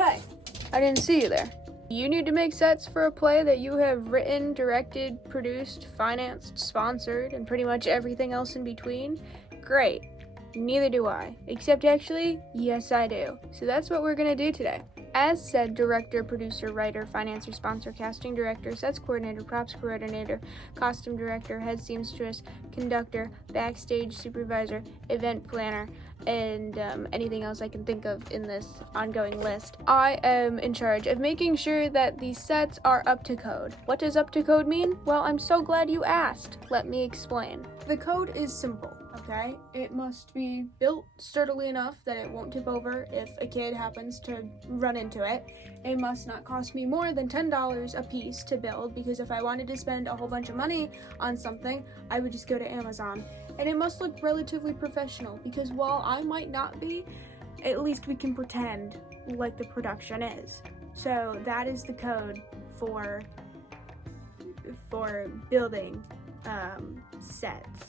hey, I didn't see you there. You need to make sets for a play that you have written, directed, produced, financed, sponsored, and pretty much everything else in between? Great. Neither do I. Except actually, yes I do. So that's what we're gonna do today. As said, director, producer, writer, financer, sponsor, casting director, sets coordinator, props coordinator, costume director, head seamstress, conductor, backstage supervisor, event planner, and anything else I can think of in this ongoing list. I am in charge of making sure that these sets are up to code. What does up to code mean? Well, I'm so glad you asked. Let me explain. The code is simple. Okay, it must be built sturdily enough that it won't tip over if a kid happens to run into it. It must not cost me more than $10 a piece to build, because if I wanted to spend a whole bunch of money on something, I would just go to Amazon. And it must look relatively professional, because while I might not be, at least we can pretend like the production is. So that is the code for building sets,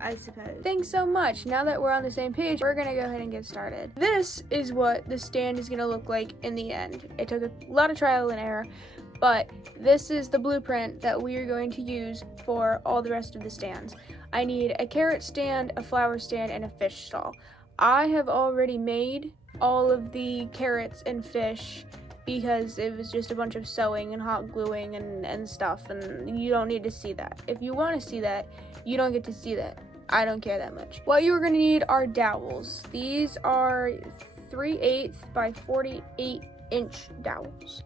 I suppose. Thanks so much. Now that we're on the same page, we're gonna go ahead and get started. This is what the stand is gonna look like in the end. It took a lot of trial and error, but this is the blueprint that we are going to use for all the rest of the stands. I need a carrot stand, a flower stand, and a fish stall. I have already made all of the carrots and fish because it was just a bunch of sewing and hot gluing and stuff, and you don't need to see that. If you want to see that, you don't get to see that. I don't care that much. What you're gonna need are dowels. These are 3/8 by 48-inch dowels.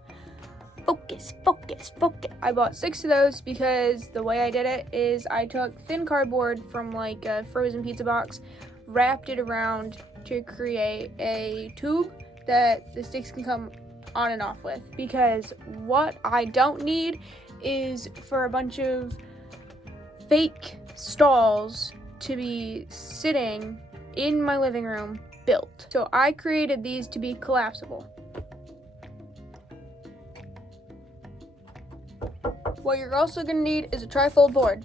Focus, focus, focus. I bought 6 of those because the way I did it is I took thin cardboard from like a frozen pizza box, wrapped it around to create a tube that the sticks can come on and off with. Because what I don't need is for a bunch of fake stalls to be sitting in my living room built. So I created these to be collapsible. What you're also going to need is a trifold board.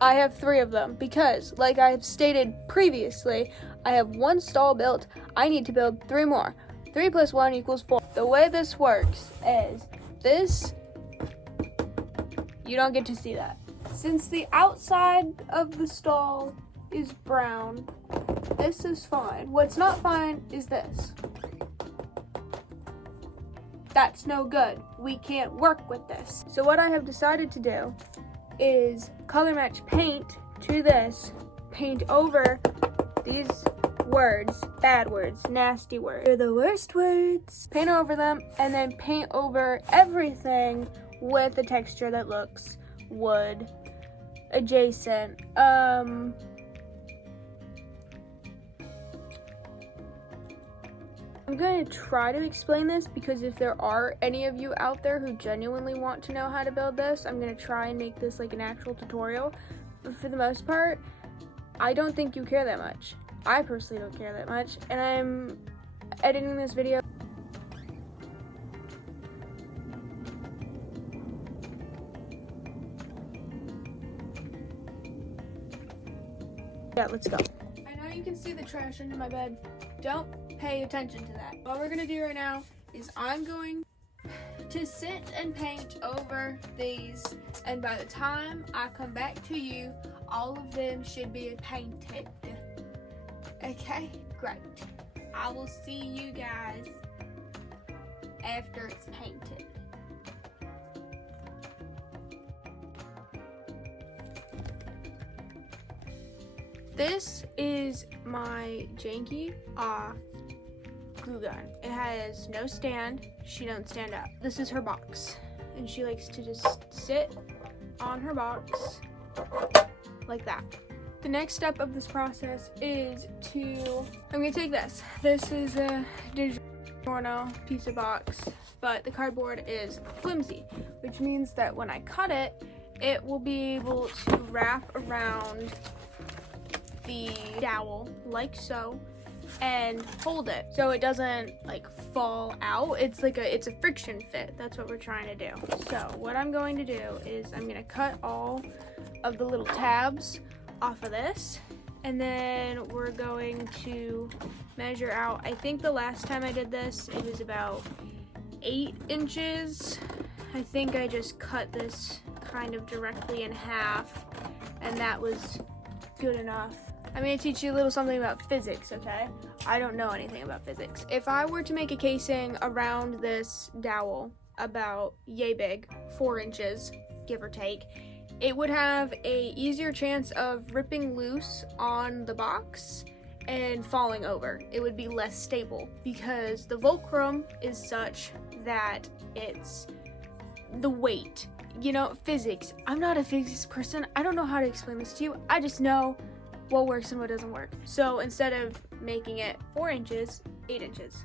I have 3 of them because, like I have stated previously, I have 1 stall built. I need to build 3 more. 3 plus 1 equals 4. The way this works is this, you don't get to see that. Since the outside of the stall is brown, this is fine. What's not fine is this. That's no good. We can't work with this. So what I have decided to do is color match paint to this, paint over these words, bad words, nasty words. They're the worst words. Paint over them, and then paint over everything with a texture that looks wood adjacent. I'm going to try to explain this because if there are any of you out there who genuinely want to know how to build this, I'm going to try and make this like an actual tutorial. But for the most part, I don't think you care that much. I personally don't care that much, and I'm editing this video. Yeah, let's go. I know you can see the trash under my bed. Don't pay attention to that. What we're gonna do right now is I'm going to sit and paint over these, and by the time I come back to you, all of them should be painted. Okay, great. I will see you guys after it's painted. This is my janky glue gun. It has no stand. She don't stand up. This is her box, and she likes to just sit on her box like that. The next step of this process is I'm gonna take this. This is a DiGiorno pizza box, but the cardboard is flimsy, which means that when I cut it, it will be able to wrap around the dowel like so and hold it so it doesn't like fall out. It's a friction fit. That's what we're trying to do. So what I'm going to do is I'm gonna cut all of the little tabs off of this And then we're going to measure out, I think the last time I did this, it was about 8 inches. I think I just cut this kind of directly in half, and that was good enough. I'm gonna teach you a little something about physics, okay? I don't know anything about physics. If I were to make a casing around this dowel about yay big, 4 inches, give or take, it would have a easier chance of ripping loose on the box and falling over. It would be less stable because the fulcrum is such that it's the weight. You know, physics. I'm not a physics person. I don't know how to explain this to you. I just know what works and what doesn't work. So instead of making it 4 inches, 8 inches.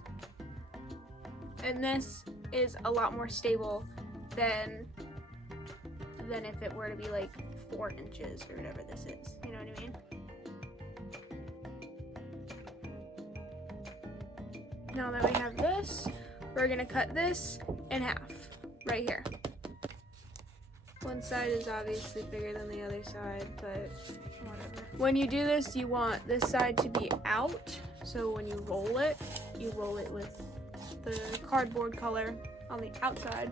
And this is a lot more stable than if it were to be like 4 inches or whatever this is. You know what I mean? Now that we have this, we're gonna cut this in half, right here. One side is obviously bigger than the other side, but whatever. When you do this, you want this side to be out, so when you roll it with the cardboard color on the outside,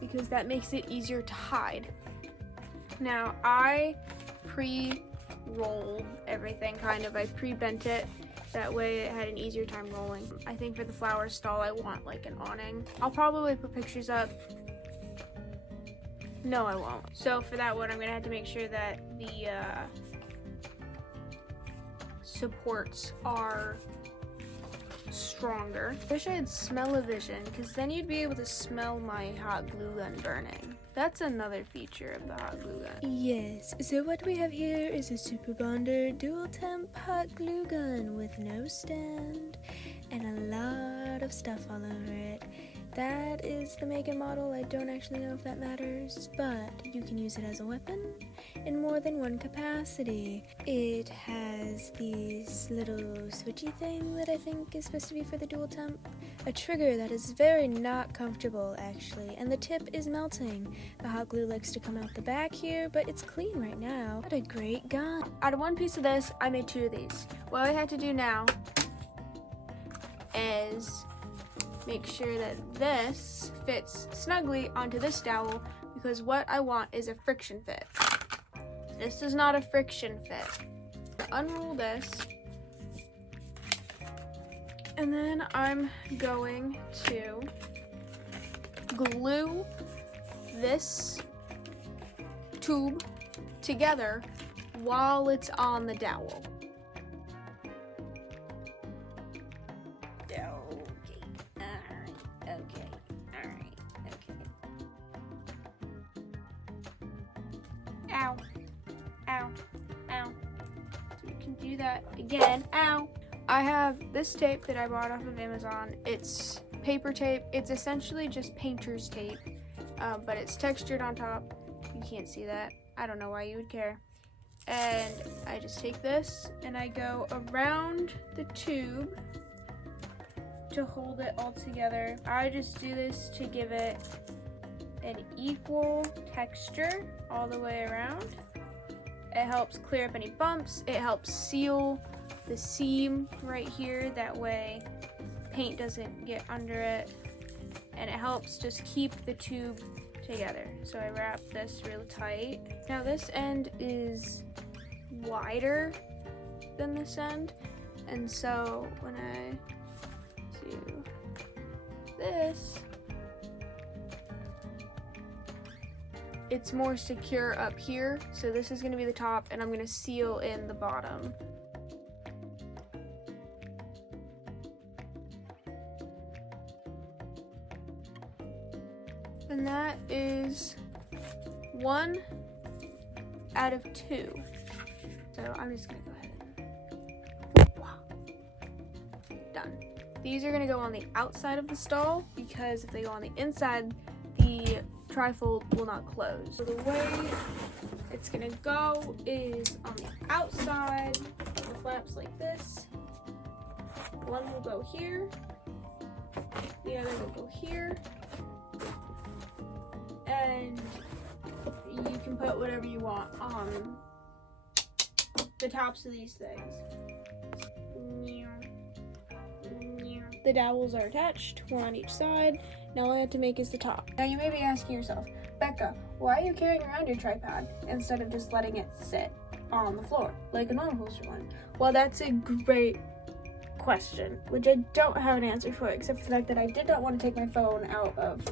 because that makes it easier to hide. Now, I pre-rolled everything, kind of. I pre-bent it. That way it had an easier time rolling. I think for the flower stall, I want like an awning. I'll probably put pictures up. No, I won't. So for that one, I'm gonna have to make sure that the supports are stronger. I wish I had smell-o-vision, because then you'd be able to smell my hot glue gun burning. That's another feature of the hot glue gun. Yes, so what we have here is a Super Bonder dual temp hot glue gun with no stand and a lot of stuff all over it. That is the make and model. I don't actually know if that matters, but you can use it as a weapon in more than one capacity. It has this little switchy thing that I think is supposed to be for the dual temp, a trigger that is very not comfortable actually, and the tip is melting. The hot glue likes to come out the back here, but it's clean right now. What a great gun. Out of one piece of this, I made 2 of these. What I had to do now is make sure that this fits snugly onto this dowel, because what I want is a friction fit. This is not a friction fit. Unroll this, and then I'm going to glue this tube together while it's on the dowel. Ow, ow, ow. So we can do that again. Ow. I have this tape that I bought off of Amazon. It's paper tape. It's essentially just painter's tape, but it's textured on top. You can't see that. I don't know why you would care. And I just take this and I go around the tube to hold it all together. I just do this to give it an equal texture all the way around. It helps clear up any bumps. It helps seal the seam right here. That way paint doesn't get under it. And it helps just keep the tube together. So I wrap this real tight. Now this end is wider than this end. And so when I do this, it's more secure up here. So this is gonna be the top, and I'm gonna seal in the bottom. And that is 1 out of 2. So I'm just gonna go ahead and done. These are gonna go on the outside of the stall, because if they go on the inside, the trifold will not close. So the way it's gonna go is on the outside, the flaps like this. One will go here, the other will go here, and you can put whatever you want on the tops of these things. The dowels are attached, one on each side. Now all I have to make is the top. Now you may be asking yourself, Becca, why are you carrying around your tripod instead of just letting it sit on the floor like a normal holster one? Well, that's a great question, which I don't have an answer for, except for the fact that I did not want to take my phone out of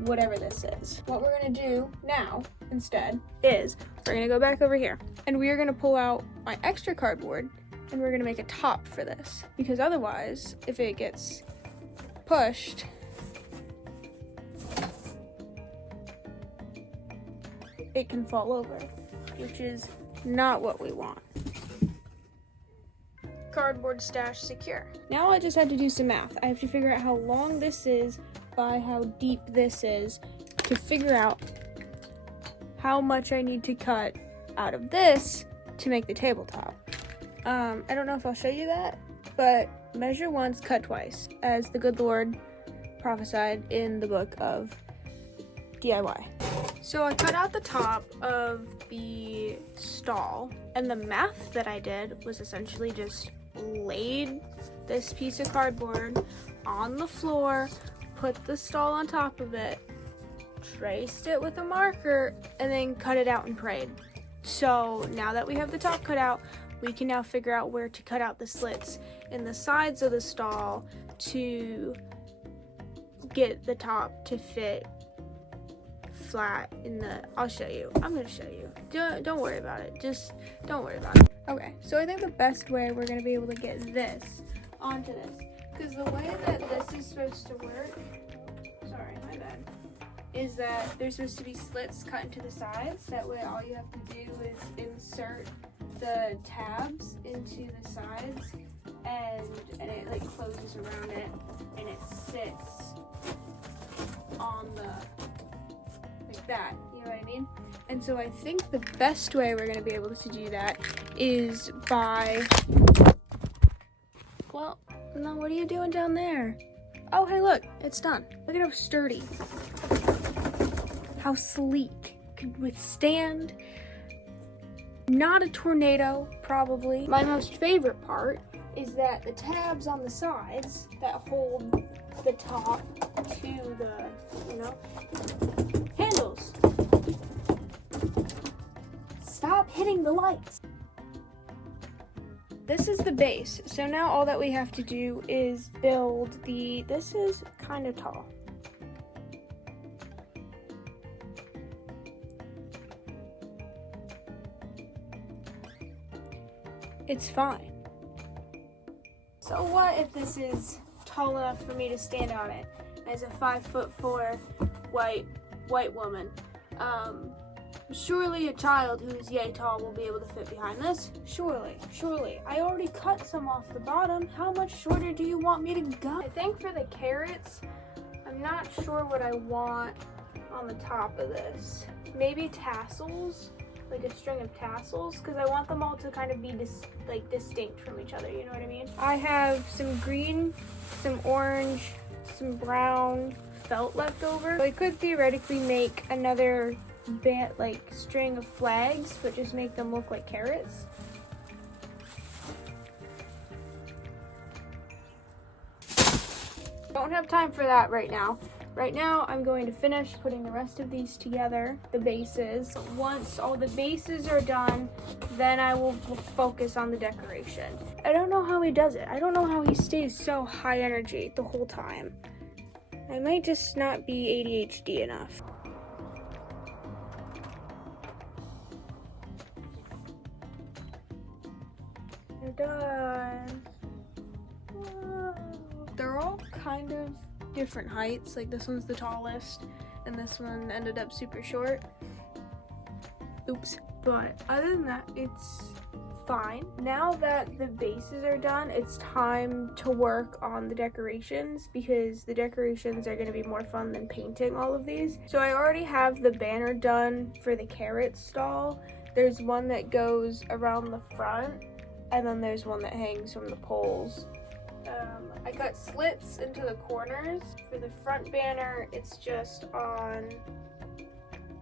whatever this is. What we're gonna do now instead is we're gonna go back over here and we are gonna pull out my extra cardboard and we're gonna make a top for this, because otherwise if it gets pushed, it can fall over, which is not what we want. Cardboard stash secure. Now I just have to do some math. I have to figure out how long this is by how deep this is to figure out how much I need to cut out of this to make the tabletop. I don't know if I'll show you that, but measure once, cut twice, as the good Lord prophesied in the book of DIY. So I cut out the top of the stall, and the math that I did was essentially just laid this piece of cardboard on the floor, put the stall on top of it, traced it with a marker, and then cut it out and prayed. So now that we have the top cut out, we can now figure out where to cut out the slits in the sides of the stall to get the top to fit flat in the, I'll show you. I'm gonna show you. Don't worry about it. Just don't worry about it. Okay, so I think the best way we're gonna be able to get this onto this, because the way that this is supposed to work, sorry, my bad, is that there's supposed to be slits cut into the sides. That way all you have to do is insert the tabs into the sides and it like closes around it and it sits on the, like that, you know what I mean? And so I think the best way we're gonna be able to do that is by, well, no, what are you doing down there? Oh, hey, look, it's done. Look at how sturdy, how sleek, could withstand not a tornado, probably. My most favorite part is that the tabs on the sides that hold the top to the, you know, handles. Stop hitting the lights. This is the base. So now all that we have to do is build this is kind of tall. It's fine. So what if this is tall enough for me to stand on it as a 5'4" white woman? Surely a child who is yay tall will be able to fit behind this. Surely. I already cut some off the bottom. How much shorter do you want me to go? I think for the carrots, I'm not sure what I want on the top of this. Maybe tassels, like a string of tassels, because I want them all to kind of be distinct from each other, you know what I mean? I have some green, some orange, some brown felt left over. So I could theoretically make another string of flags, but just make them look like carrots. Don't have time for that right now. Right now, I'm going to finish putting the rest of these together, the bases. Once all the bases are done, then I will focus on the decoration. I don't know how he does it. I don't know how he stays so high energy the whole time. I might just not be ADHD enough. They're done. Whoa. They're all kind of different heights. Like this one's the tallest and this one ended up super short. Oops. But other than that, it's fine. Now that the bases are done, it's time to work on the decorations, because the decorations are going to be more fun than painting all of these. So I already have the banner done for the carrot stall. There's one that goes around the front, and then there's one that hangs from the poles. I cut slits into the corners. For the front banner, it's just on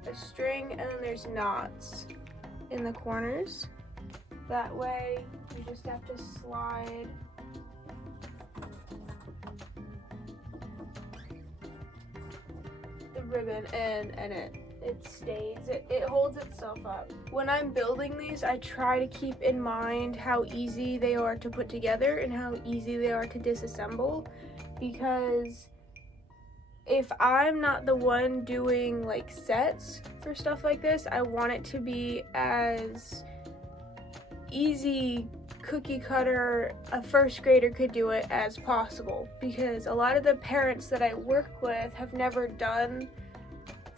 a string, and then there's knots in the corners. That way you just have to slide the ribbon in, and it stays, it holds itself up. When I'm building these, I try to keep in mind how easy they are to put together and how easy they are to disassemble, because if I'm not the one doing like sets for stuff like this, I want it to be as easy cookie cutter a first grader could do it as possible, because a lot of the parents that I work with have never done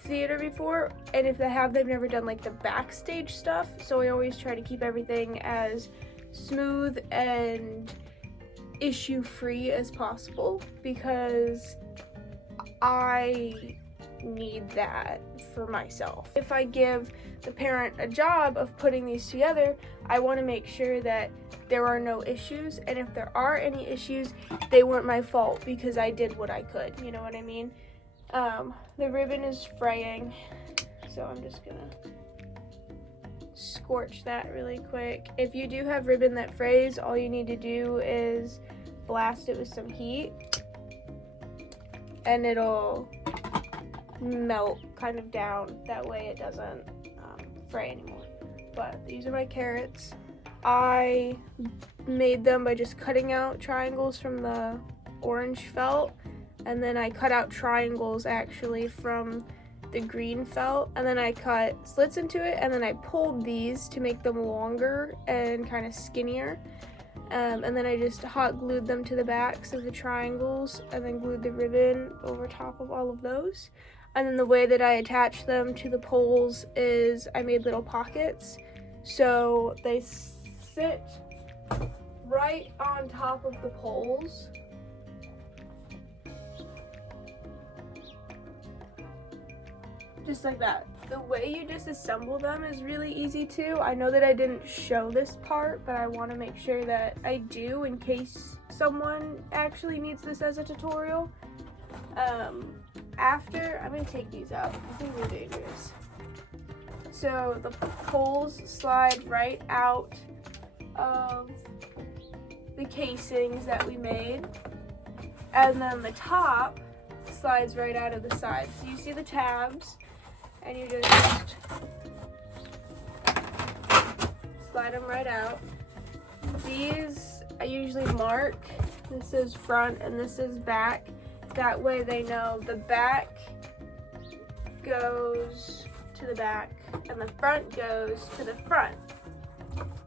theater before, and if they have, they've never done like the backstage stuff. So I always try to keep everything as smooth and issue free as possible, because I need that for myself. If I give the parent a job of putting these together, I want to make sure that there are no issues, and if there are any issues, they weren't my fault because I did what I could, you know what I mean? The ribbon is fraying, so I'm just gonna scorch that really quick. If you do have ribbon that frays, all you need to do is blast it with some heat and it'll melt kind of down. That way it doesn't fray anymore. But these are my carrots. I made them by just cutting out triangles from the orange felt, and then I cut out triangles actually from the green felt, and then I cut slits into it, and then I pulled these to make them longer and kind of skinnier. And then I just hot glued them to the backs of the triangles and then glued the ribbon over top of all of those. And then the way that I attach them to the poles is I made little pockets. So they sit right on top of the poles. Just like that. The way you disassemble them is really easy too. I know that I didn't show this part, but I want to make sure that I do in case someone actually needs this as a tutorial. After, I'm going to take these out. I think they're dangerous. So the poles slide right out of the casings that we made, and then the top slides right out of the side. So you see the tabs, and you just slide them right out. These I usually mark. This is front and this is back. That way they know the back goes to the back and the front goes to the front.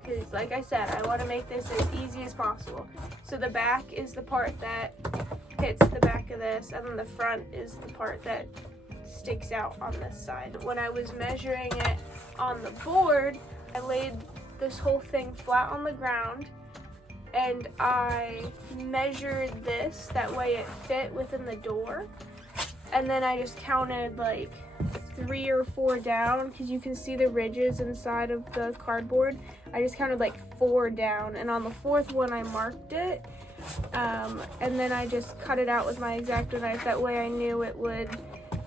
Because like I said, I want to make this as easy as possible. So the back is the part that hits the back of this, and then the front is the part that sticks out on this side. When I was measuring it on the board, I laid this whole thing flat on the ground and I measured this, that way it fit within the door. And then I just counted like 3 or 4 down, because you can see the ridges inside of the cardboard. I just counted like 4 down, and on the 4th one I marked it. And then I just cut it out with my X-Acto knife. That way I knew it would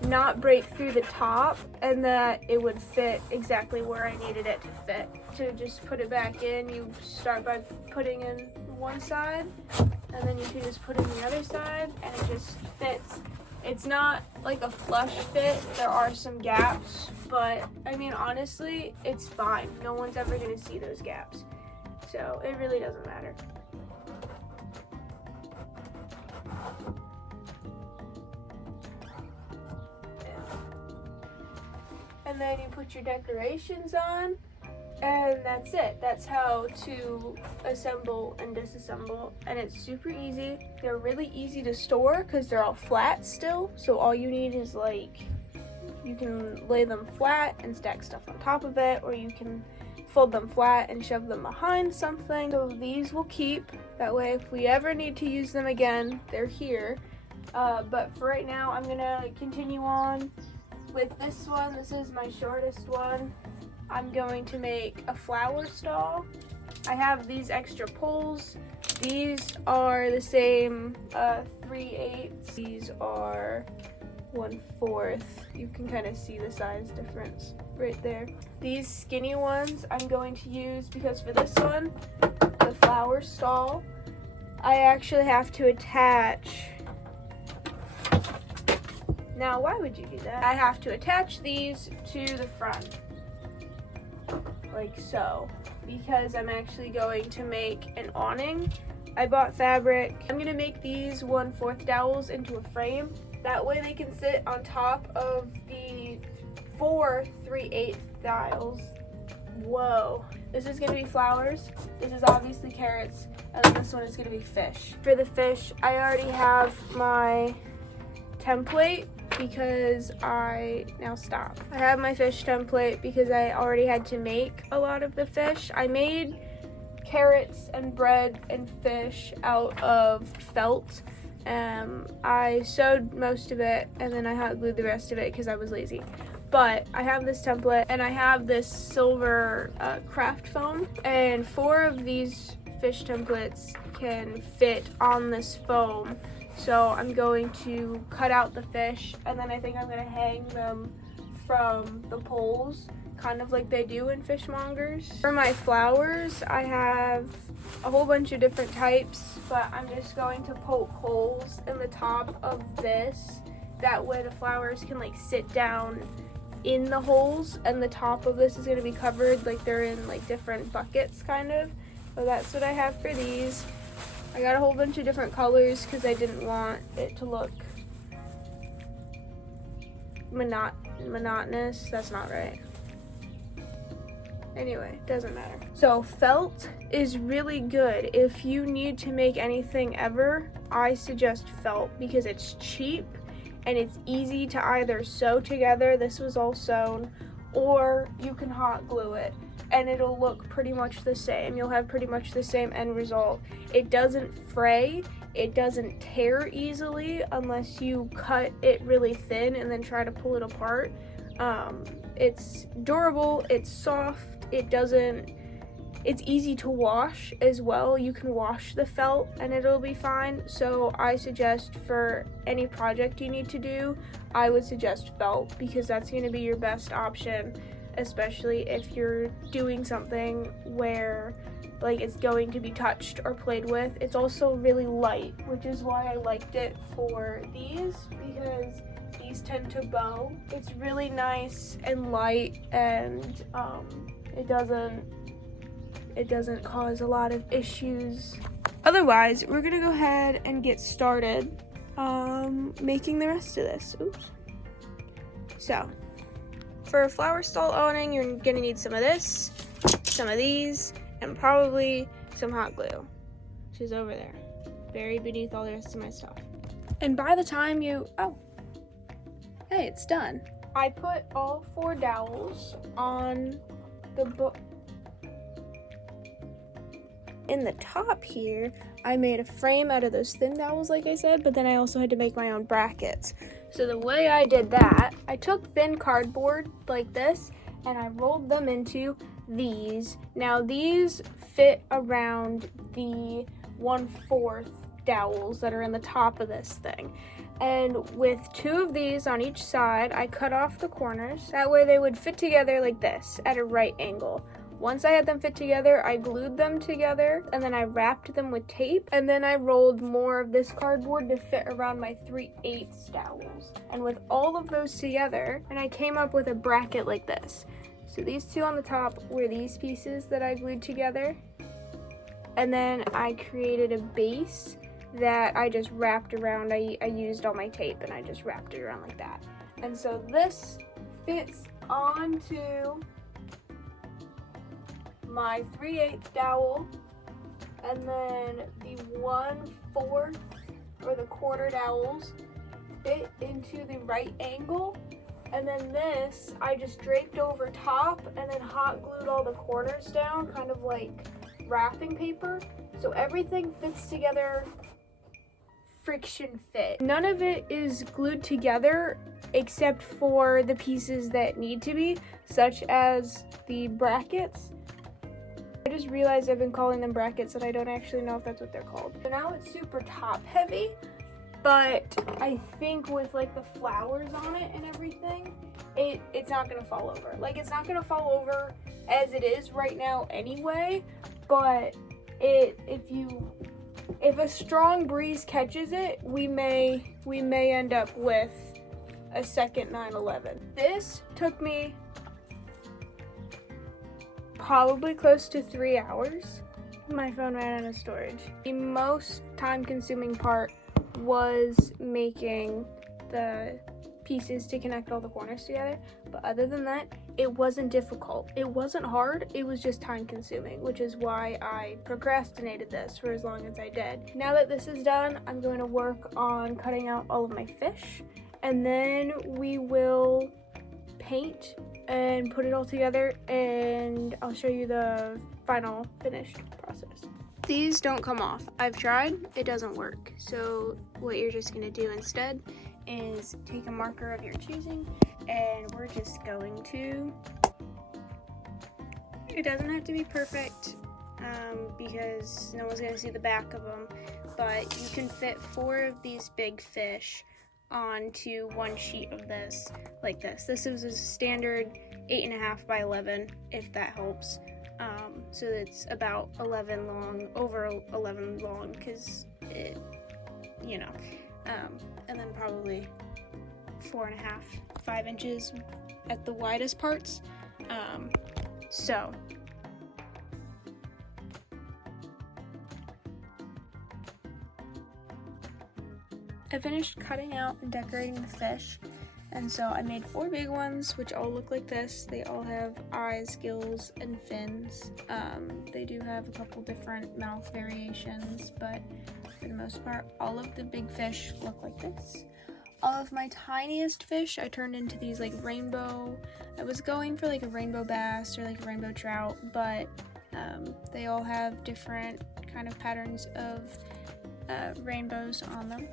not break through the top and that it would fit exactly where I needed it to fit. To just put it back in, you start by putting in one side, and then you can just put in the other side, and it just fits. It's not like a flush fit. There are some gaps, but I mean, honestly, it's fine. No one's ever gonna see those gaps, so it really doesn't matter. And then you put your decorations on, and that's it. That's how to assemble and disassemble, and it's super easy. They're really easy to store because they're all flat still, so all you need is like, you can lay them flat and stack stuff on top of it, or you can fold them flat and shove them behind something. So these will keep. That way if we ever need to use them again, they're here. But for right now, I'm gonna continue on with this one. This is my shortest one. I'm going to make a flower stall. I have these extra poles. These are the same 3/8. These are 1/4. You can kind of see the size difference right there. These skinny ones I'm going to use because for this one, the flower stall, I actually have to attach. Now, why would you do that? I have to attach these to the front, like so, because I'm actually going to make an awning. I bought fabric. I'm gonna make these 1/4 dowels into a frame. That way they can sit on top of the 4 3/8 dowels. Whoa. This is gonna be flowers. This is obviously carrots. And then this one is gonna be fish. For the fish, I already have my template because I have my fish template because I already had to make a lot of the fish. I made carrots and bread and fish out of felt. I sewed most of it and then I hot glued the rest of it because I was lazy. But I have this template and I have this silver craft foam, and 4 of these fish templates can fit on this foam. So I'm going to cut out the fish and then I think I'm going to hang them from the poles, kind of like they do in fishmongers. For my flowers, I have a whole bunch of different types, but I'm just going to poke holes in the top of this. That way the flowers can like sit down in the holes, and the top of this is going to be covered like they're in like different buckets kind of. So that's what I have for these. I got a whole bunch of different colors because I didn't want it to look monotonous. That's not right. Anyway, doesn't matter. So felt is really good. If you need to make anything ever, I suggest felt because it's cheap and it's easy to either sew together. This was all sewn, or you can hot glue it and it'll look pretty much the same. You'll have pretty much the same end result. It doesn't fray, it doesn't tear easily unless you cut it really thin and then try to pull it apart. It's durable, it's soft, it's easy to wash as well. You can wash the felt and it'll be fine. So I suggest for any project you need to do, I would suggest felt because that's going to be your best option, especially if you're doing something where like it's going to be touched or played with. It's also really light, which is why I liked it for these, because these tend to bow. It's really nice and light, and it doesn't cause a lot of issues. Otherwise, we're gonna go ahead and get started making the rest of this. Oops. So, for a flower stall awning, you're gonna need some of this, some of these, and probably some hot glue, which is over there, buried beneath all the rest of my stuff. And by the time hey, it's done. I put all 4 dowels on the book. In the top here, I made a frame out of those thin dowels like I said, but then I also had to make my own brackets. So the way I did that, I took thin cardboard like this and I rolled them into these. Now these fit around the 1/4 dowels that are in the top of this thing. And with 2 of these on each side, I cut off the corners. That way they would fit together like this at a right angle. Once I had them fit together, I glued them together and then I wrapped them with tape, and then I rolled more of this cardboard to fit around my 3/8 dowels. And with all of those together, and I came up with a bracket like this. So these 2 on the top were these pieces that I glued together. And then I created a base that I just wrapped around. I used all my tape and I just wrapped it around like that. And so this fits onto my 3/8 dowel, and then the 1/4 or the quarter dowels fit into the right angle, and then this I just draped over top and then hot glued all the corners down, kind of like wrapping paper, so everything fits together friction fit. None of it is glued together except for the pieces that need to be, such as the brackets. I just realized I've been calling them brackets and I don't actually know if that's what they're called. So now it's super top heavy, but I think with like the flowers on it and everything, it's not gonna fall over. Like, it's not gonna fall over as it is right now anyway, but if a strong breeze catches it, we may end up with a second 9/11. This took me probably close to 3 hours. My phone ran out of storage. The most time-consuming part was making the pieces to connect all the corners together, but other than that, it wasn't difficult. It wasn't hard, it was just time-consuming, which is why I procrastinated this for as long as I did. Now that this is done, I'm going to work on cutting out all of my fish, and then we will paint and put it all together, and I'll show you the final finished process. These don't come off. I've tried, it doesn't work. So what you're just gonna do instead is take a marker of your choosing, and we're just going to, it doesn't have to be perfect because no one's gonna see the back of them, but you can fit 4 of these big fish onto one sheet of this, like this. This is a standard 8.5 by 11, if that helps. So it's about 11 long, over 11 long, because it, you know, and then probably 4.5, 5 inches at the widest parts. So I finished cutting out and decorating the fish, and so I made 4 big ones, which all look like this. They all have eyes, gills, and fins. They do have a couple different mouth variations, but for the most part, all of the big fish look like this. All of my tiniest fish I turned into these like rainbow, I was going for like a rainbow bass or like a rainbow trout, but they all have different kind of patterns of rainbows on them.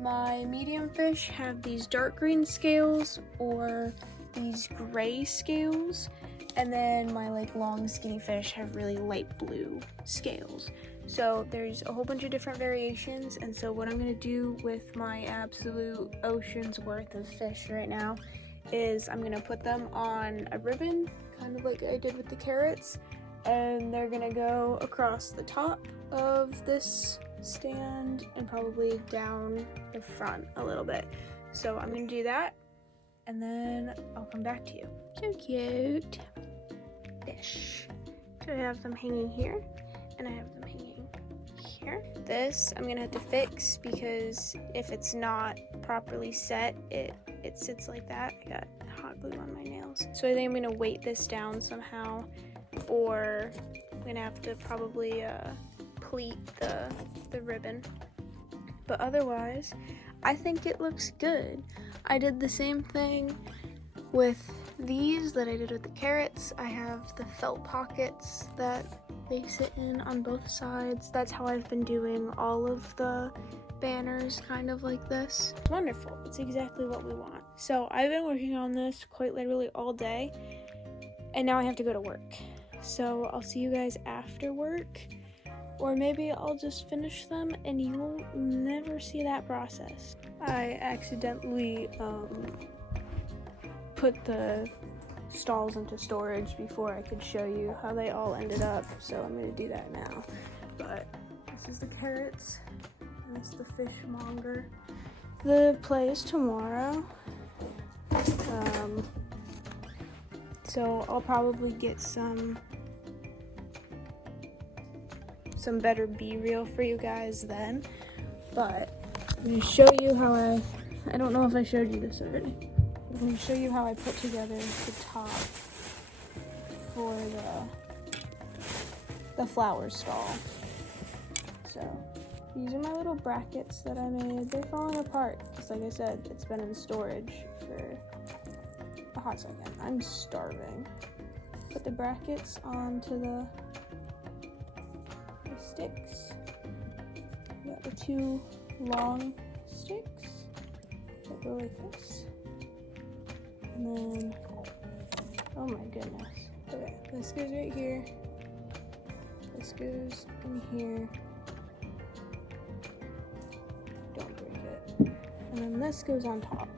My medium fish have these dark green scales or these gray scales, and then my like long skinny fish have really light blue scales. So there's a whole bunch of different variations, and so what I'm gonna do with my absolute ocean's worth of fish right now is I'm gonna put them on a ribbon, kind of like I did with the carrots, and they're gonna go across the top of this stand and probably down the front a little bit. So I'm gonna do that, and then I'll come back to you. So cute fish. So I have them hanging here, and I have them hanging here. This I'm gonna have to fix because if it's not properly set, it sits like that. I got hot glue on my nails. So I think I'm gonna weight this down somehow, or I'm gonna have to probably pleat the ribbon. But otherwise, I think it looks good. I did the same thing with these that I did with the carrots. I have the felt pockets that they sit in on both sides. That's how I've been doing all of the banners, kind of like this. It's wonderful. It's exactly what we want. So I've been working on this quite literally all day, and now I have to go to work. So I'll see you guys after work, or maybe I'll just finish them and you will never see that process. I accidentally put the stalls into storage before I could show you how they all ended up, so I'm gonna do that now. But this is the carrots, and this is the fishmonger. The play is tomorrow, so I'll probably get some better B-reel for you guys then. But I'm gonna show you how I don't know if I showed you this already. I'm going to show you how I put together the top for the flower stall. So these are my little brackets that I made. They're falling apart because, like I said, it's been in storage for a hot second. I'm starving. Put the brackets onto the sticks. We got the 2 long sticks that go like this. And then, oh my goodness. Okay, this goes right here. This goes in here. Don't break it. And then this goes on top.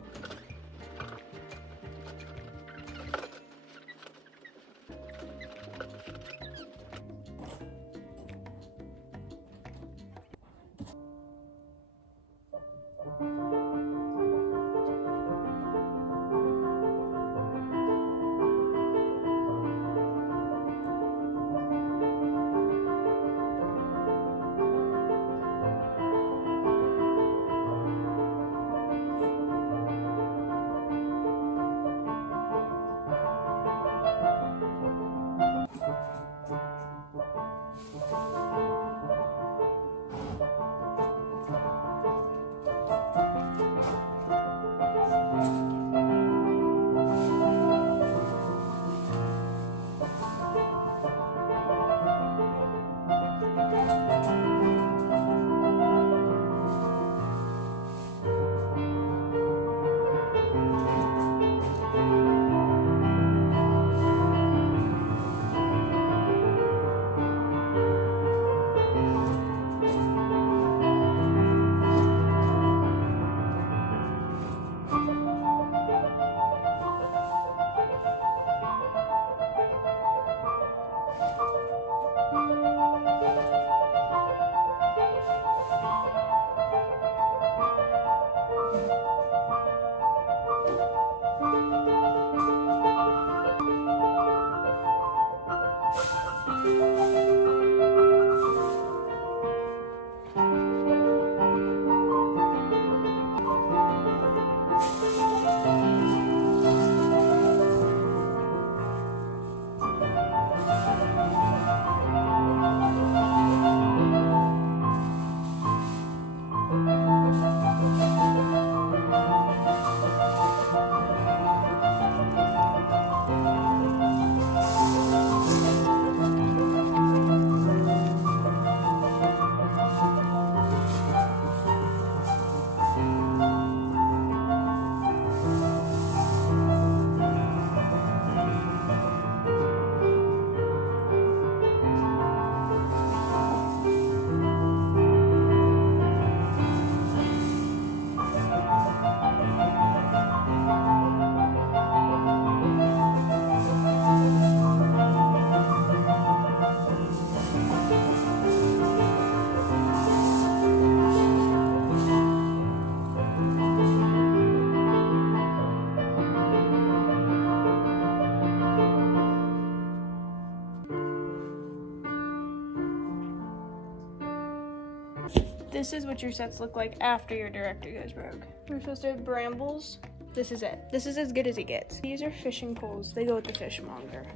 This is what your sets look like after your director goes broke. We're supposed to have brambles. This is it. This is as good as it gets. These are fishing poles. They go with the fishmonger.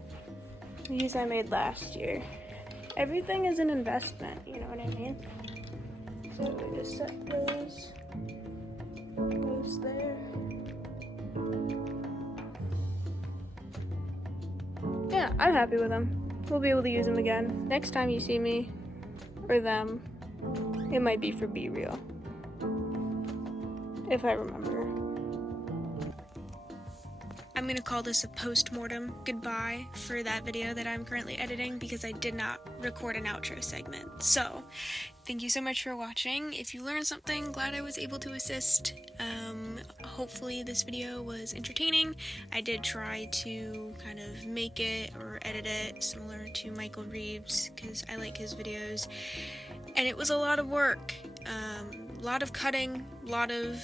These I made last year. Everything is an investment, you know what I mean? So we just set those there. Yeah, I'm happy with them. We'll be able to use them again. Next time you see me, or them, it might be for Be Real. If I remember. I'm gonna call this a post-mortem goodbye for that video that I'm currently editing because I did not record an outro segment. So, thank you so much for watching. If you learned something, glad I was able to assist. Hopefully this video was entertaining. I did try to kind of make it or edit it similar to Michael Reeves because I like his videos. And it was a lot of work. A lot of cutting, a lot of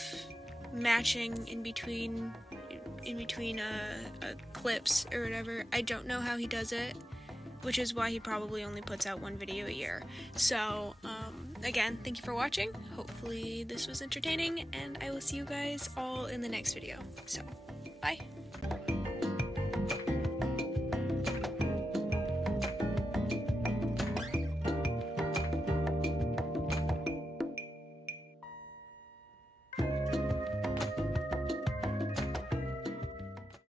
matching in between clips or whatever. I don't know how he does it, which is why he probably only puts out one video a year. So, again, thank you for watching. Hopefully this was entertaining, and I will see you guys all in the next video. So, bye!